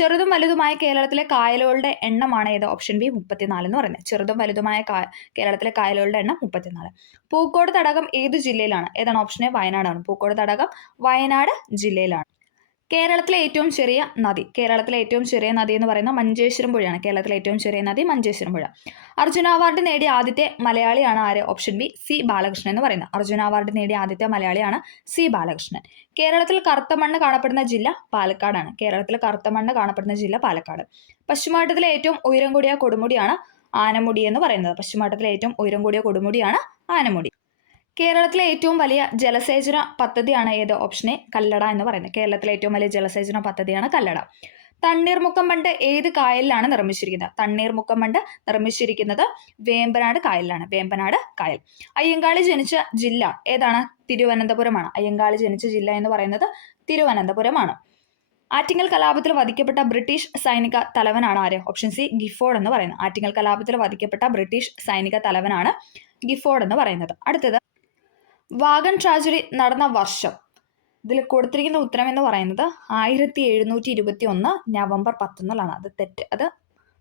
ചെറുതും വലുതുമായ കേരളത്തിലെ കായലുകളുടെ എണ്ണമാണ് ഏത്? ഓപ്ഷൻ ബി 34 എന്ന് പറയുന്നത്. ചെറുതും വലുതുമായ കേരളത്തിലെ കായലുകളുടെ എണ്ണം 34. പൂക്കോട് തടാകം ഏത് ജില്ലയിലാണ്? ഏതാണ്? ഓപ്ഷൻ എ വയനാടാണ്. പൂക്കോട് തടാകം വയനാട് ജില്ലയിലാണ്. കേരളത്തിലെ ഏറ്റവും ചെറിയ നദി. കേരളത്തിലെ ഏറ്റവും ചെറിയ നദി എന്ന് പറയുന്നത് മഞ്ചേശ്വരം പുഴയാണ്. കേരളത്തിലെ ഏറ്റവും ചെറിയ നദി മഞ്ചേശ്വരം പുഴ. അർജുന അവാർഡ് നേടിയ ആദ്യത്തെ മലയാളിയാണ് ആര്? ഓപ്ഷൻ ബി സി ബാലകൃഷ്ണൻ എന്ന് പറയുന്നത്. അർജുന അവാർഡ് നേടിയ ആദ്യത്തെ മലയാളിയാണ് സി ബാലകൃഷ്ണൻ. കേരളത്തിൽ കറുത്ത മണ്ണ് കാണപ്പെടുന്ന ജില്ല പാലക്കാടാണ്. കേരളത്തിൽ കറുത്ത മണ്ണ് കാണപ്പെടുന്ന ജില്ല പാലക്കാട്. പശ്ചിമഘട്ടത്തിലെ ഏറ്റവും ഉയരം കൂടിയ കൊടുമുടിയാണ് ആനമുടി എന്ന് പറയുന്നത്. പശ്ചിമഘട്ടത്തിലെ ഏറ്റവും ഉയരം കൂടിയ കൊടുമുടിയാണ് ആനമുടി. കേരളത്തിലെ ഏറ്റവും വലിയ ജലസേചന പദ്ധതിയാണ് ഏത്? ഓപ്ഷൻ എ കല്ലട എന്ന് പറയുന്നത്. കേരളത്തിലെ ഏറ്റവും വലിയ ജലസേചന പദ്ധതിയാണ് കല്ലട. തണ്ണീർമുക്കം ബണ്ട് ഏത് കായലിലാണ് നിർമ്മിച്ചിരിക്കുന്നത്? തണ്ണീർമുക്കം ബണ്ട് നിർമ്മിച്ചിരിക്കുന്നത് വേമ്പനാട് കായലിലാണ്. വേമ്പനാട് കായൽ. അയ്യങ്കാളി ജനിച്ച ജില്ല ഏതാണ്? തിരുവനന്തപുരമാണ്. അയ്യങ്കാളി ജനിച്ച ജില്ല എന്ന് പറയുന്നത് തിരുവനന്തപുരമാണ്. ആറ്റിങ്ങൽ കലാപത്തിൽ വധിക്കപ്പെട്ട ബ്രിട്ടീഷ് സൈനിക തലവനാണ് ആര്? ഓപ്ഷൻ സി ഗിഫോർഡ് എന്ന് പറയുന്നത്. ആറ്റിങ്ങൽ കലാപത്തിൽ വധിക്കപ്പെട്ട ബ്രിട്ടീഷ് സൈനിക തലവനാണ് ഗിഫോർഡ് എന്ന് പറയുന്നത്. അടുത്തത്, വാഗൺ ട്രാജഡി നടന്ന വർഷം ഇതിൽ കൊടുത്തിരിക്കുന്ന ഉത്തരം എന്ന് പറയുന്നത് 1721 നവംബർ 11 അത് തെറ്റ്. അത്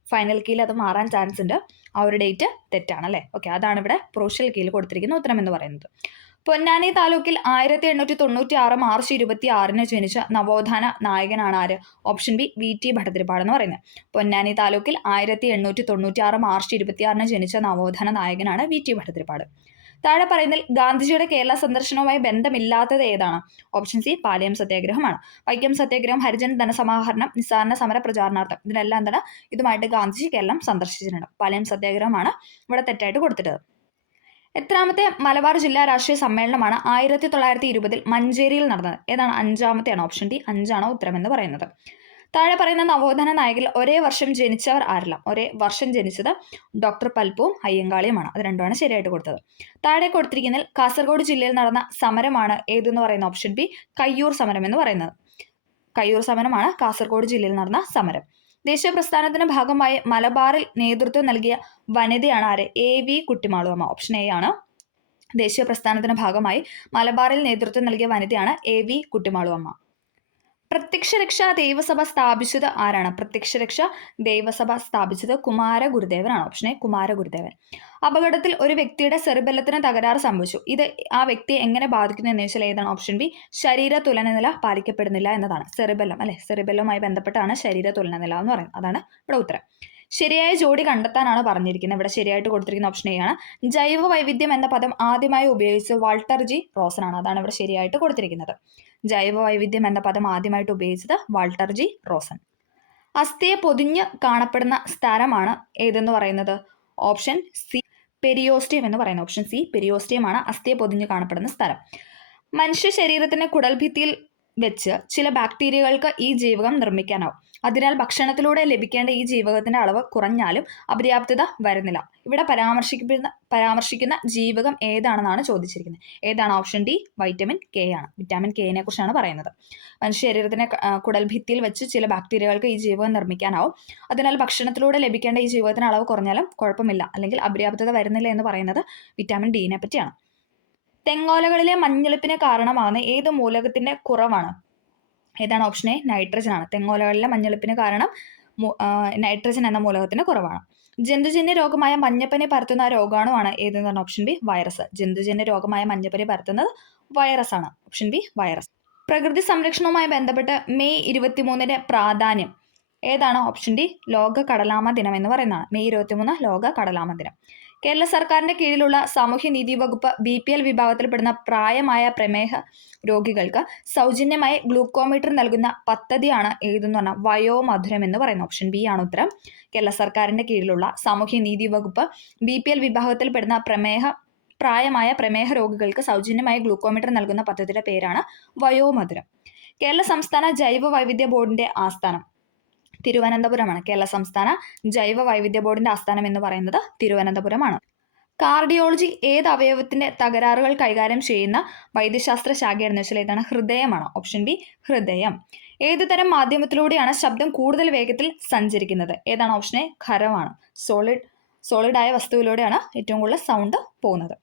ഫൈനൽ കീയിൽ അത് മാറാൻ ചാൻസ് ഉണ്ട്. ആ ഒരു ഡേറ്റ് തെറ്റാണ് അല്ലേ. ഓക്കെ, അതാണ് ഇവിടെ പ്രൊഷ്യൽ കീയിൽ കൊടുത്തിരിക്കുന്ന ഉത്തരം എന്ന് പറയുന്നത്. പൊന്നാനി താലൂക്കിൽ 1896 മാർച്ച് 26 ജനിച്ച നവോത്ഥാന നായകനാണ് ആര്? ഓപ്ഷൻ ബി VT ഭട്ടതിരിപ്പാട് എന്ന് പറയുന്നത്. പൊന്നാനി താലൂക്കിൽ 1896 മാർച്ച് 26 ജനിച്ച നവോത്ഥാന നായകനാണ് VT ഭട്ടതിരിപ്പാട്. താഴെ പറയുന്നതിൽ ഗാന്ധിജിയുടെ കേരള സന്ദർശനവുമായി ബന്ധമില്ലാത്തത് ഏതാണ്? ഓപ്ഷൻ സി പാളയം സത്യാഗ്രഹമാണ്. വൈക്കം സത്യാഗ്രഹം, ഹരിജൻ ധനസമാഹരണം, നിസ്സാരണ സമര പ്രചാരണാർത്ഥം, ഇതിനെല്ലാം എന്താണ് ഇതുമായിട്ട് ഗാന്ധിജി കേരളം സന്ദർശിച്ചിട്ടുണ്ട്. പാളയം സത്യാഗ്രഹമാണ് ഇവിടെ തെറ്റായിട്ട് കൊടുത്തിട്ടത്. എത്രാമത്തെ മലബാർ ജില്ലാ രാഷ്ട്രീയ സമ്മേളനമാണ് 1920 മഞ്ചേരിയിൽ നടന്നത്? ഏതാണ്? 5-ാമത്തെയാണ്. ഓപ്ഷൻ ഡി 5 ഉത്തരമെന്ന് പറയുന്നത്. താഴെ പറയുന്ന നവോത്ഥാന നായകരിൽ ഒരേ വർഷം ജനിച്ചവർ ആരെല്ലാം? ഒരേ വർഷം ജനിച്ചത് ഡോക്ടർ പൽപ്പുവും അയ്യങ്കാളിയുമാണ്. അത് രണ്ടുമാണ് ശരിയായിട്ട് കൊടുത്തത്. താഴെ കൊടുത്തിരിക്കുന്നതിൽ കാസർഗോഡ് ജില്ലയിൽ നടന്ന സമരമാണ് ഏതെന്ന് പറയുന്ന ഓപ്ഷൻ ബി കയ്യൂർ സമരം എന്ന് പറയുന്നത്. കയ്യൂർ സമരമാണ് കാസർഗോഡ് ജില്ലയിൽ നടന്ന സമരം. ദേശീയ പ്രസ്ഥാനത്തിന്റെ ഭാഗമായി മലബാറിൽ നേതൃത്വം നൽകിയ വനിതയാണ് ആര്? AV കുട്ടിമാളുവമ്മ. ഓപ്ഷൻ എ ആണ്. ദേശീയ പ്രസ്ഥാനത്തിന്റെ ഭാഗമായി മലബാറിൽ നേതൃത്വം നൽകിയ വനിതയാണ് AV കുട്ടിമാളുവമ്മ. പ്രത്യക്ഷരക്ഷ ദേവസഭ സ്ഥാപിച്ചത് ആരാണ്? പ്രത്യക്ഷരക്ഷ ദേവസഭ സ്ഥാപിച്ചത് കുമാരഗുരുദേവനാണ്. Option A Kumaragurudevan. അപകടത്തിൽ ഒരു വ്യക്തിയുടെ സെറിബെല്ലത്തിന് തകരാറ് സംഭവിച്ചു. ഇത് ആ വ്യക്തിയെ എങ്ങനെ ബാധിക്കുന്നു എന്ന് വെച്ചാൽ ഏതാണ്? ഓപ്ഷൻ ബി ശരീര തുലനനില പാലിക്കപ്പെടുന്നില്ല എന്നതാണ്. സെറിബെല്ലം അല്ലെ, സെറിബെല്ലുമായി ബന്ധപ്പെട്ടാണ് ശരീര തുലനനില എന്ന് പറയുന്നത്. അതാണ് ഇവിടെ ഉത്തരം. ശരിയായ ജോഡി കണ്ടെത്താനാണ് പറഞ്ഞിരിക്കുന്നത്. ഇവിടെ ശരിയായിട്ട് കൊടുത്തിരിക്കുന്ന ഓപ്ഷൻ എ ആണ്. ജൈവ വൈവിധ്യം എന്ന പദം ആദ്യമായി ഉപയോഗിച്ചത് വാൾട്ടർ G. റോസൺ ആണ്. അതാണ് ഇവിടെ ശരിയായിട്ട് കൊടുത്തിരിക്കുന്നത്. ജൈവ വൈവിധ്യം എന്ന പദം ആദ്യമായിട്ട് ഉപയോഗിച്ചത് വാൾട്ടർ G. റോസൺ. അസ്ഥിയെ പൊതിഞ്ഞ് കാണപ്പെടുന്ന സ്ഥലമാണ് ഏതെന്ന് പറയുന്നത്? ഓപ്ഷൻ സി പെരിയോസ്റ്റിയം എന്ന് പറയുന്നത്. ഓപ്ഷൻ സി പെരിയോസ്റ്റിയമാണ് അസ്ഥിയെ പൊതിഞ്ഞ് കാണപ്പെടുന്ന സ്ഥലം. മനുഷ്യ ശരീരത്തിന്റെ കുടൽഭിത്തിയിൽ വെച്ച് ചില ബാക്ടീരിയകൾക്ക് ഈ ജീവകം നിർമ്മിക്കാനാവും. അതിനാൽ ഭക്ഷണത്തിലൂടെ ലഭിക്കേണ്ട ഈ ജീവകത്തിന്റെ അളവ് കുറഞ്ഞാലും അപര്യാപ്തത വരുന്നില്ല. ഇവിടെ പരാമർശിക്കുന്ന ജീവകം ഏതാണെന്നാണ് ചോദിച്ചിരിക്കുന്നത്. ഏതാണ്? ഓപ്ഷൻ ഡി വൈറ്റമിൻ കെ ആണ്. വിറ്റാമിൻ കെനെ കുറിച്ചാണ് പറയുന്നത്. മനുഷ്യ ശരീരത്തിന്റെ കുടൽഭിത്തിയിൽ വെച്ച് ചില ബാക്ടീരിയകൾക്ക് ഈ ജീവകം നിർമ്മിക്കാനാവും. അതിനാൽ ഭക്ഷണത്തിലൂടെ ലഭിക്കേണ്ട ഈ ജീവകത്തിന്റെ അളവ് കുറഞ്ഞാലും കുഴപ്പമില്ല, അല്ലെങ്കിൽ അപര്യാപ്തത വരുന്നില്ല എന്ന് പറയുന്നത് വിറ്റാമിൻ ഡിനെ പറ്റിയാണ്. തെങ്ങോലകളിലെ മഞ്ഞളിപ്പിന് കാരണമാകുന്ന ഏത് മൂലകത്തിന്റെ കുറവാണ്? ഏതാണ്? ഓപ്ഷൻ എ നൈട്രജൻ ആണ്. തെങ്ങോലകളിലെ മഞ്ഞളിപ്പിന് കാരണം നൈട്രജൻ എന്ന മൂലകത്തിന്റെ കുറവാണ്. ജന്തുജന്യ രോഗമായ മഞ്ഞപ്പനി പരത്തുന്ന രോഗാണുവാണ് ഏതെന്ന് പറഞ്ഞ ഓപ്ഷൻ ബി വൈറസ്. ജന്തുജന്യ രോഗമായ മഞ്ഞപ്പനി പരത്തുന്നത് വൈറസ് ആണ്. Option B virus. പ്രകൃതി സംരക്ഷണവുമായി ബന്ധപ്പെട്ട് മെയ് 23 പ്രാധാന്യം ഏതാണ്? ഓപ്ഷൻ ഡി ലോക കടലാമ ദിനം എന്ന് പറയുന്നതാണ്. മെയ് 23 ലോക കടലാമ ദിനം. കേരള സർക്കാരിന്റെ കീഴിലുള്ള സാമൂഹ്യനീതി വകുപ്പ് BPL വിഭാഗത്തിൽപ്പെടുന്ന പ്രായമായ പ്രമേഹ രോഗികൾക്ക് സൗജന്യമായി ഗ്ലൂക്കോമീറ്റർ നൽകുന്ന പദ്ധതിയാണ് ഏതെന്ന് പറഞ്ഞാൽ വയോമധുരം എന്ന് പറയുന്നത്. ഓപ്ഷൻ ബി ആണ് ഉത്തരം. കേരള സർക്കാരിന്റെ കീഴിലുള്ള സാമൂഹ്യനീതി വകുപ്പ് BPL വിഭാഗത്തിൽപ്പെടുന്ന പ്രായമായ പ്രമേഹ രോഗികൾക്ക് സൗജന്യമായി ഗ്ലൂക്കോമീറ്റർ നൽകുന്ന പദ്ധതിയുടെ പേരാണ് വയോമധുരം. കേരള സംസ്ഥാന ജൈവ വൈവിധ്യ ബോർഡിന്റെ ആസ്ഥാനം തിരുവനന്തപുരമാണ്. കേരള സംസ്ഥാന ജൈവ വൈവിധ്യ ബോർഡിന്റെ ആസ്ഥാനം എന്ന് പറയുന്നത് തിരുവനന്തപുരമാണ്. കാർഡിയോളജി ഏത് അവയവത്തിന്റെ തകരാറുകൾ കൈകാര്യം ചെയ്യുന്ന വൈദ്യശാസ്ത്ര ശാഖയാണെന്ന് വെച്ചാൽ ഏതാണ്? ഹൃദയമാണ്. ഓപ്ഷൻ ബി ഹൃദയം. ഏത് തരം മാധ്യമത്തിലൂടെയാണ് ശബ്ദം കൂടുതൽ വേഗത്തിൽ സഞ്ചരിക്കുന്നത്? ഏതാണ്? Option A ഖരമാണ്. സോളിഡായ വസ്തുവിലൂടെയാണ് ഏറ്റവും കൂടുതൽ സൗണ്ട് പോകുന്നത്.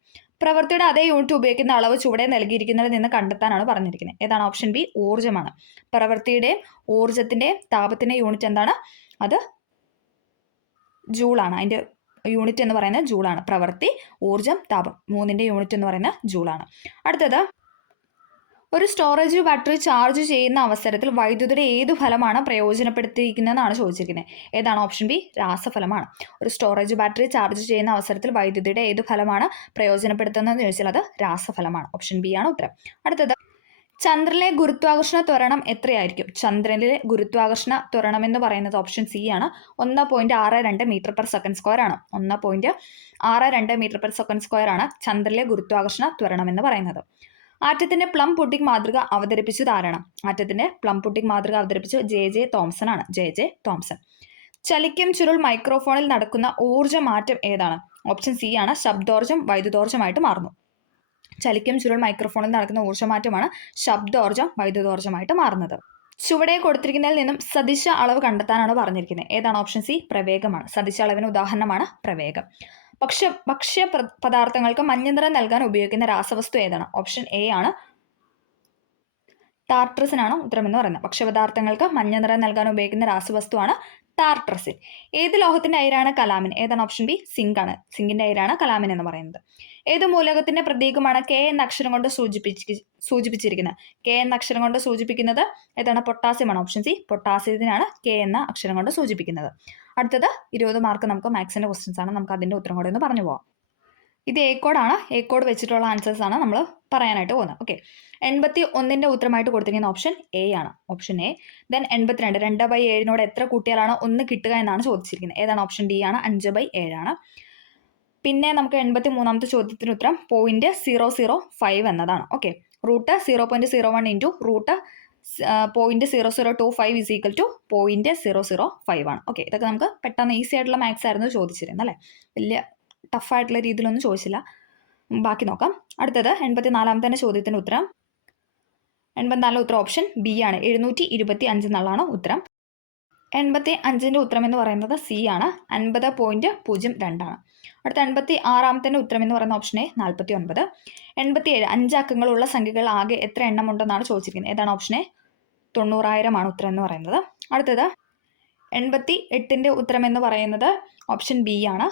പ്രവൃത്തിയുടെ അതേ യൂണിറ്റ് ഉപയോഗിക്കുന്ന അളവ് ചുവടെ നൽകിയിരിക്കുന്നതിൽ നിന്ന് കണ്ടെത്താനാണ് പറഞ്ഞിരിക്കുന്നത്. ഏതാണ്? ഓപ്ഷൻ ബി ഊർജ്ജമാണ്. പ്രവൃത്തിയുടെയും ഊർജ്ജത്തിന്റെയും താപത്തിന്റെ യൂണിറ്റ് എന്താണ്? അത് ജൂളാണ്. അതിന്റെ യൂണിറ്റ് എന്ന് പറയുന്നത് ജൂളാണ്. പ്രവൃത്തി, ഊർജ്ജം, താപം മൂന്നിന്റെ യൂണിറ്റ് എന്ന് പറയുന്നത് ജൂളാണ്. അടുത്തത്, ഒരു സ്റ്റോറേജ് ബാറ്ററി ചാർജ് ചെയ്യുന്ന അവസരത്തിൽ വൈദ്യുതിയുടെ ഏതു ഫലമാണ് പ്രയോജനപ്പെടുത്തിയിരിക്കുന്നതെന്നാണ് ചോദിച്ചിരിക്കുന്നത്. ഏതാണ്? ഓപ്ഷൻ ബി രാസഫലമാണ്. ഒരു സ്റ്റോറേജ് ബാറ്ററി ചാർജ് ചെയ്യുന്ന അവസരത്തിൽ വൈദ്യുതിയുടെ ഏതു ഫലമാണ് പ്രയോജനപ്പെടുത്തുന്നതെന്ന് ചോദിച്ചാൽ അത് രാസഫലമാണ്. ഓപ്ഷൻ ബി ആണ് ഉത്തരം. അടുത്തത്, ചന്ദ്രനിലെ ഗുരുത്വാകർഷണ ത്വരണം എത്രയായിരിക്കും? ചന്ദ്രനിലെ ഗുരുത്വാകർഷണ ത്വരണം എന്ന് പറയുന്നത് ഓപ്ഷൻ സി ആണ്. 1.62 മീറ്റർ/സെക്കൻഡ് ആണ്. 1.62 മീറ്റർ/സെക്കൻഡ് ആണ് ചന്ദ്രനിലെ ഗുരുത്വാകർഷണ ത്വരണം എന്ന് പറയുന്നത്. ആറ്റത്തിന്റെ പ്ലം പുഡിംഗ് മാതൃക അവതരിപ്പിച്ചത് ആരാണ്? ആറ്റത്തിന്റെ പ്ലം പുഡിംഗ് മാതൃക അവതരിപ്പിച്ചത് JJ തോംസൺ ആണ്. JJ Thomson. ചലിക്കും ചുരുൾ മൈക്രോഫോണിൽ നടക്കുന്ന ഊർജ്ജ മാറ്റം ഏതാണ്? ഓപ്ഷൻ സി ആണ്. ശബ്ദോർജ്ജം വൈദ്യുതോർജ്ജമായിട്ട് മാറുന്നു. ചലിക്കും ചുരുൾ മൈക്രോഫോണിൽ നടക്കുന്ന ഊർജ്ജമാറ്റമാണ് ശബ്ദോർജ്ജം വൈദ്യുതോർജ്ജമായിട്ട് മാറുന്നത്. ചുവടെ കൊടുത്തിരിക്കുന്നതിൽ നിന്നും സദിശ അളവ് കണ്ടെത്താനാണ് പറഞ്ഞിരിക്കുന്നത്. ഏതാണ്? Option C പ്രവേഗമാണ്. സദിശ അളവിന് ഉദാഹരണമാണ് പ്രവേഗം. ഭക്ഷ്യ പദാർത്ഥങ്ങൾക്ക് മഞ്ഞ നിറം നൽകാൻ ഉപയോഗിക്കുന്ന രാസവസ്തു ഏതാണ്? ഓപ്ഷൻ എ ആണ് ടാർട്രസിനാണ് ഉത്തരം എന്ന് പറയുന്നത്. ഭക്ഷ്യപദാർത്ഥങ്ങൾക്ക് മഞ്ഞ നിറം നൽകാൻ ഉപയോഗിക്കുന്ന രാസവസ്തുവാണ് ടാർട്രസിൻ. ഏത് ലോഹത്തിന്റെ അയിരാണ് കലാമിൻ? ഏതാണ്? ഓപ്ഷൻ ബി സിങ്ക് ആണ്. സിങ്കിന്റെ അയിരാണ് കലാമിൻ എന്ന് പറയുന്നത്. ഏത് മൂലകത്തിന്റെ പ്രതീകമാണ് കെ എന്ന അക്ഷരം കൊണ്ട് സൂചിപ്പിച്ചിരിക്കുന്നത്? കെ എന്ന അക്ഷരം കൊണ്ട് സൂചിപ്പിക്കുന്നത് ഏതാണ്? പൊട്ടാസ്യമാണ്. ഓപ്ഷൻ സി പൊട്ടാസ്യത്തിനാണ് കെ എന്ന അക്ഷരം കൊണ്ട് സൂചിപ്പിക്കുന്നത്. അടുത്തത് 20 മാർക്ക് നമുക്ക് മാത്സിന്റെ ക്വസ്റ്റ്യൻസ് ആണ്. നമുക്ക് അതിന്റെ ഉത്തരം കൂടെ ഒന്ന് പറഞ്ഞു പോവാം. ഇത് എ കോഡാണ്. എ കോഡ് വെച്ചിട്ടുള്ള ആൻസേഴ്സ് ആണ് നമ്മൾ പറയാനായിട്ട് പോകുന്നത്. ഓക്കെ, 81ന്റെ ഉത്തരമായിട്ട് കൊടുത്തിരിക്കുന്ന ഓപ്ഷൻ എ ആണ്. Option A. ദെൻ 82 2/7 എത്ര കൂട്ടിയാലാണ് 1 കിട്ടുക എന്നാണ് ചോദിച്ചിരിക്കുന്നത്. ഏതാണ്? ഓപ്ഷൻ ഡി ആണ് 5/7 ആണ്. പിന്നെ നമുക്ക് 83ാമത്തെ ചോദ്യത്തിന് ഉത്തരം 0.005 എന്നതാണ്. Okay, root 0.01 into root 0.0025 is equal to 0.005 ആണ്. ഓക്കെ, ഇതൊക്കെ നമുക്ക് പെട്ടെന്ന് ഈസി ആയിട്ടുള്ള മാത്സ് ആയിരുന്നു ചോദിച്ചിരുന്നത് അല്ലേ. വലിയ ടഫായിട്ടുള്ള രീതിയിലൊന്നും ചോദിച്ചില്ല. ബാക്കി നോക്കാം. അടുത്തത് 84ാമത്തെ ചോദ്യത്തിന് ഉത്തരം 84 ഉത്തരം ഓപ്ഷൻ ബി ആണ്. 725 എന്നുള്ളതാണ് ഉത്തരം. 85ന്റെ ഉത്തരം എന്ന് പറയുന്നത് സി ആണ്. 50.02 ആണ്. അടുത്ത 86ാമത്തെ ഉത്തരം എന്ന് പറയുന്ന ഓപ്ഷൻ എ 49. 87 5 അക്കങ്ങളുള്ള സംഖ്യകൾ ആകെ എത്ര എണ്ണം ഉണ്ടെന്നാണ് ചോദിച്ചിരിക്കുന്നത്. ഏതാണ്? ഓപ്ഷൻ എ 90,000 ആണ് ഉത്തരം എന്ന് പറയുന്നത്. അടുത്തത് 88ന്റെ ഉത്തരം എന്ന് പറയുന്നത് ഓപ്ഷൻ ബി ആണ്.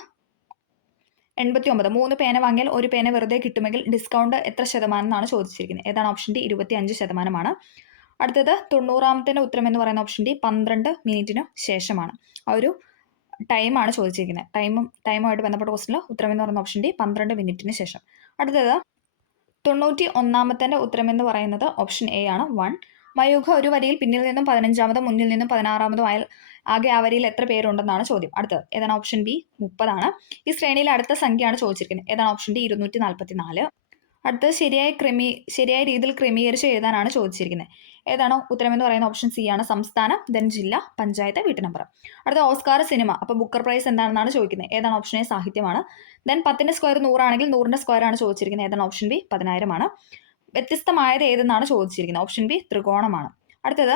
89 3 പേന വാങ്ങിയാൽ 1 പേന വെറുതെ കിട്ടുമെങ്കിൽ ഡിസ്കൗണ്ട് എത്ര ശതമാനം എന്നാണ് ചോദിച്ചിരിക്കുന്നത്. ഏതാണ്? Option D 25%. അടുത്തത് 90ാമത്തെ ഉത്തരം എന്ന് പറയുന്ന ഓപ്ഷൻ ഡി 12 മിനിറ്റിന് ശേഷമാണ്. ആ ഒരു ടൈമാണ് ചോദിച്ചിരിക്കുന്നത്. ടൈമുമായിട്ട് ബന്ധപ്പെട്ട ക്വസ്റ്റിന് ഉത്തരം എന്ന് പറയുന്ന ഓപ്ഷൻ ഡി 12 മിനിറ്റിന് ശേഷം. അടുത്തത് 91ാമത്തെ ഉത്തരം എന്ന് പറയുന്നത് ഓപ്ഷൻ എ ആണ് 1. മയൂഖ ഒരു വരിയിൽ പിന്നിൽ നിന്നും 15ാമതും മുന്നിൽ നിന്നും 16ാമതും ആയാൽ ആകെ ആ വരിയിൽ എത്ര പേരുണ്ടെന്നാണ് ചോദ്യം. അടുത്തത് ഏതാണ്? ഓപ്ഷൻ ബി 30 ആണ്. ഈ ശ്രേണിയിലെ അടുത്ത സംഖ്യയാണ് ചോദിച്ചിരിക്കുന്നത്. ഏതാണ്? Option D 244. അടുത്തത് ശരിയായ രീതിയിൽ ക്രമീകരിച്ച് എഴുതാനാണ് ചോദിച്ചിരിക്കുന്നത്. ഏതാണോ ഉത്തരം എന്ന് പറയുന്ന ഓപ്ഷൻ സി ആണ് സംസ്ഥാനം, ദെൻ ജില്ല, പഞ്ചായത്ത്, വീട്ടു നമ്പർ. അടുത്ത ഓസ്കാർ സിനിമ. അപ്പോൾ ബുക്കർ പ്രൈസ് എന്താണെന്നാണ് ചോദിക്കുന്നത്. ഏതാണ്? ഓപ്ഷൻ എ സാഹിത്യമാണ്. ദെൻ 10ന്റെ സ്ക്വയർ 100 ആണെങ്കിൽ 100ന്റെ സ്ക്വയർ ആണ് ചോദിച്ചിരിക്കുന്നത്. ഏതാണ്? ഓപ്ഷൻ ബി 10,000 ആണ്. വ്യത്യസ്തമായത് ഏതെന്നാണ് ചോദിച്ചിരിക്കുന്നത്. ഓപ്ഷൻ ബി ത്രികോണമാണ്. അടുത്തത്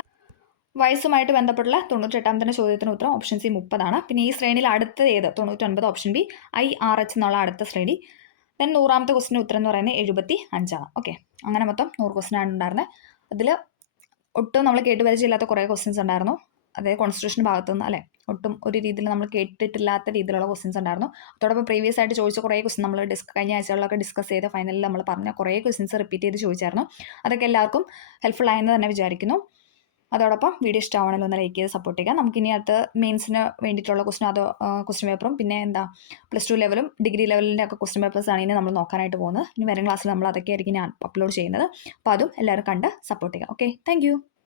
വയസ്സുമായിട്ട് ബന്ധപ്പെട്ടുള്ള 98ാമത്തെ ചോദ്യത്തിന് ഉത്തരം ഓപ്ഷൻ സി 30 ആണ്. പിന്നെ ഈ ശ്രേണിയിൽ അടുത്തത് ഏത്? 99 ഓപ്ഷൻ ബി IRH എന്നുള്ള അടുത്ത ശ്രേണി. ദെൻ 100ാമത്തെ ക്വസ്റ്റിന് ഉത്തരം എന്ന് പറയുന്നത് 75 ആണ്. ഓക്കെ, അങ്ങനെ മൊത്തം 100 ക്വസ്റ്റ്യൻ ആണ് ഉണ്ടായിരുന്നത്. അതിൽ ഒട്ടും നമ്മൾ കേട്ടുപരിചയമില്ലാത്ത കുറേ ക്വസ്റ്റ്യൻസ് ഉണ്ടായിരുന്നു. അതായത് കോൺസ്റ്റിറ്റ്യൂഷൻ ഭാഗത്തുനിന്ന് അല്ലേ, ഒട്ടും ഒരു രീതിയിൽ നമ്മൾ കേട്ടിട്ടില്ലാത്ത രീതിയിലുള്ള ക്വസ്റ്റ്യൻസ് ഉണ്ടായിരുന്നു. അതോടൊപ്പം പ്രീവിയസ് ആയിട്ട് ചോദിച്ച കുറേ ക്വസ്റ്റ്യൻ നമ്മൾ കഴിഞ്ഞ ആഴ്ചകളിലൊക്കെ ഡിസ്കസ് ചെയ്ത് ഫൈനലിൽ നമ്മൾ പറഞ്ഞ കുറേ ക്വസ്റ്റ്യൻസ് റിപ്പീറ്റ് ചെയ്ത് ചോദിച്ചായിരുന്നു. അതൊക്കെ എല്ലാവർക്കും ഹെൽപ്ഫുൾ ആയെന്ന് തന്നെ വിചാരിക്കുന്നു. അതോടൊപ്പം വീഡിയോ ഇഷ്ടമാണെങ്കിലും ഒന്ന് ലൈക്ക് ചെയ്ത് സപ്പോർട്ട് ചെയ്യുക. നമുക്കിനി അടുത്ത മെയിൻസിന് വേണ്ടിയിട്ടുള്ള ക്വസ്റ്റ്യൻ പേപ്പറും പിന്നെ +2 ലെവലും ഡിഗ്രി ലെവലിൻ്റെ ഒക്കെ ക്വസ്റ്റ്യൻ പേപ്പേഴ്സാണ് ഇനി നമ്മൾ നോക്കാനായിട്ട് പോകുന്നത്. ഇനി വരും ക്ലാസ്സിൽ നമ്മൾ അതൊക്കെ ആയിരിക്കും ഞാൻ അപ്ലോഡ് ചെയ്യുന്നത്. അപ്പോൾ അതും എല്ലാവരും കണ്ട് സപ്പോർട്ട് ചെയ്യുക. Okay, thank